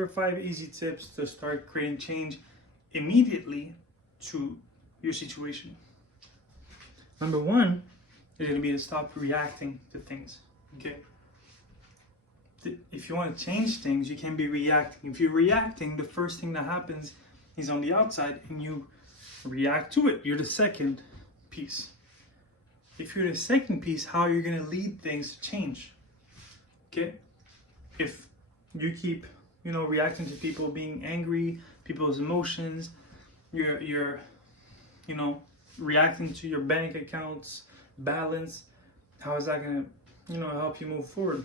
Here are 5 easy tips to start creating change immediately to your situation. Number 1 is going to be to stop reacting to things. Okay. If you want to change things, you can't be reacting. If you're reacting, the first thing that happens is on the outside and you react to it. You're the second piece. If you're the second piece, how are you going to lead things to change? Okay? If you keep, reacting to people being angry, people's emotions, you're reacting to your bank accounts balance, how is that going to, help you move forward?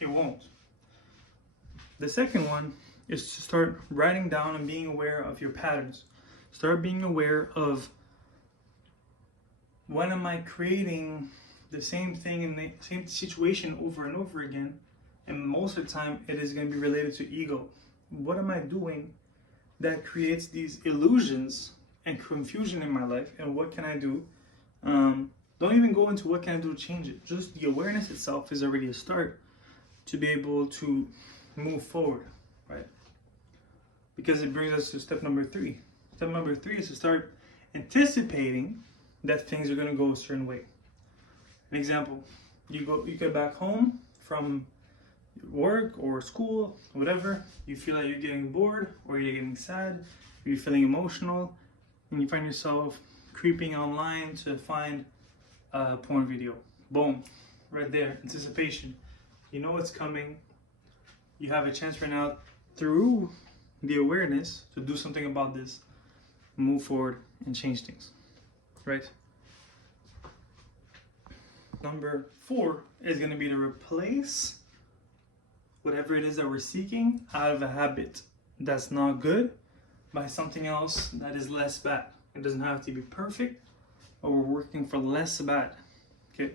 It won't. The second one is to start writing down and being aware of your patterns. Start being aware of, when am I creating the same thing in the same situation over and over again? And most of the time, it is going to be related to ego. What am I doing that creates these illusions and confusion in my life? And what can I do? Don't even go into what can I do to change it. Just the awareness itself is already a start to be able to move forward, right? Because it brings us to step number 3. Step number 3 is to start anticipating that things are going to go a certain way. An example, you get back home from work or school, whatever, you feel like you're getting bored or you're getting sad, or you're feeling emotional, and you find yourself creeping online to find a porn video. Boom, right there, anticipation. You know what's coming. You have a chance right now through the awareness to do something about this, move forward and change things, right? Number 4 is going to be to replace whatever it is that we're seeking out of a habit that's not good by something else that is less bad. It doesn't have to be perfect, but we're working for less bad. Okay,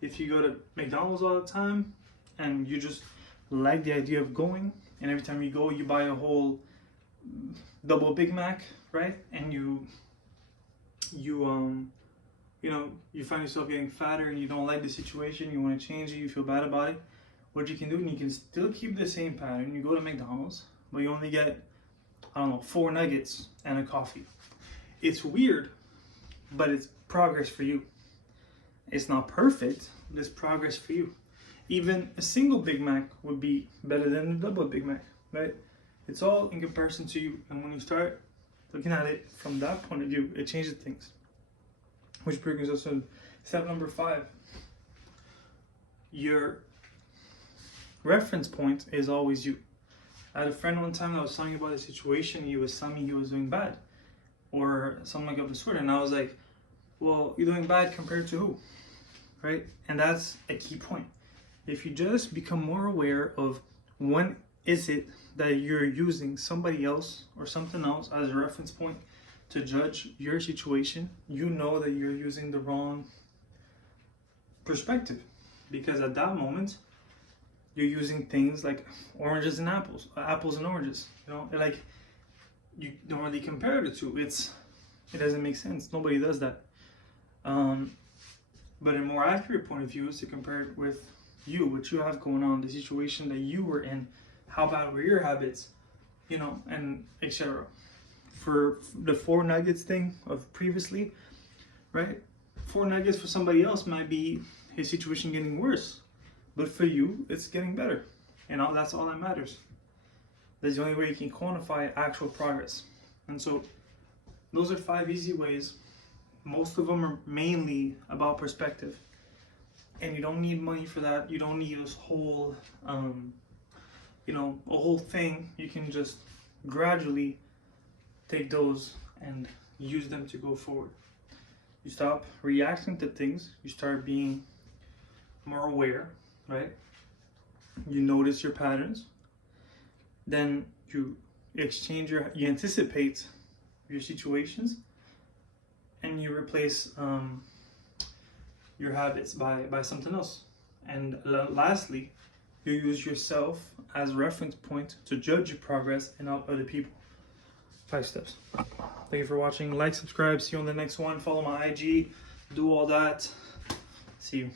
if you go to McDonald's all the time and you just like the idea of going, and every time you go you buy a whole double Big Mac, right? And you find yourself getting fatter and you don't like the situation, you want to change it, you feel bad about it. What you can do, and you can still keep the same pattern. You go to McDonald's, but you only get, 4 nuggets and a coffee. It's weird, but it's progress for you. It's not perfect, but it's progress for you. Even a single Big Mac would be better than a double Big Mac, right? It's all in comparison to you. And when you start looking at it from that point of view, it changes things. Which brings us to step number 5. Your reference point is always you. I had a friend one time that was telling me about a situation. He was telling me he was doing bad or something of the sort, and I was like, well, you're doing bad compared to who, right? And that's a key point. If you just become more aware of when is it that you're using somebody else or something else as a reference point to judge your situation, you know that you're using the wrong perspective, because at that moment you're using things like oranges and apples and oranges. Like, you don't really compare the two. It doesn't make sense. Nobody does that. But a more accurate point of view is to compare it with you, what you have going on, the situation that you were in, how bad were your habits, and etc. For the 4 nuggets thing of previously, right? 4 nuggets for somebody else might be his situation getting worse. But for you, it's getting better. And that's all that matters. That's the only way you can quantify actual progress. And so those are 5 easy ways. Most of them are mainly about perspective. And you don't need money for that. You don't need this whole, a whole thing. You can just gradually take those and use them to go forward. You stop reacting to things. You start being more aware, right? You notice your patterns. Then you you anticipate your situations, and you replace your habits by something else. And lastly, you use yourself as a reference point to judge your progress and not other people. 5 steps. Thank you for watching. Like, subscribe. See you on the next one. Follow my IG. Do all that. See you.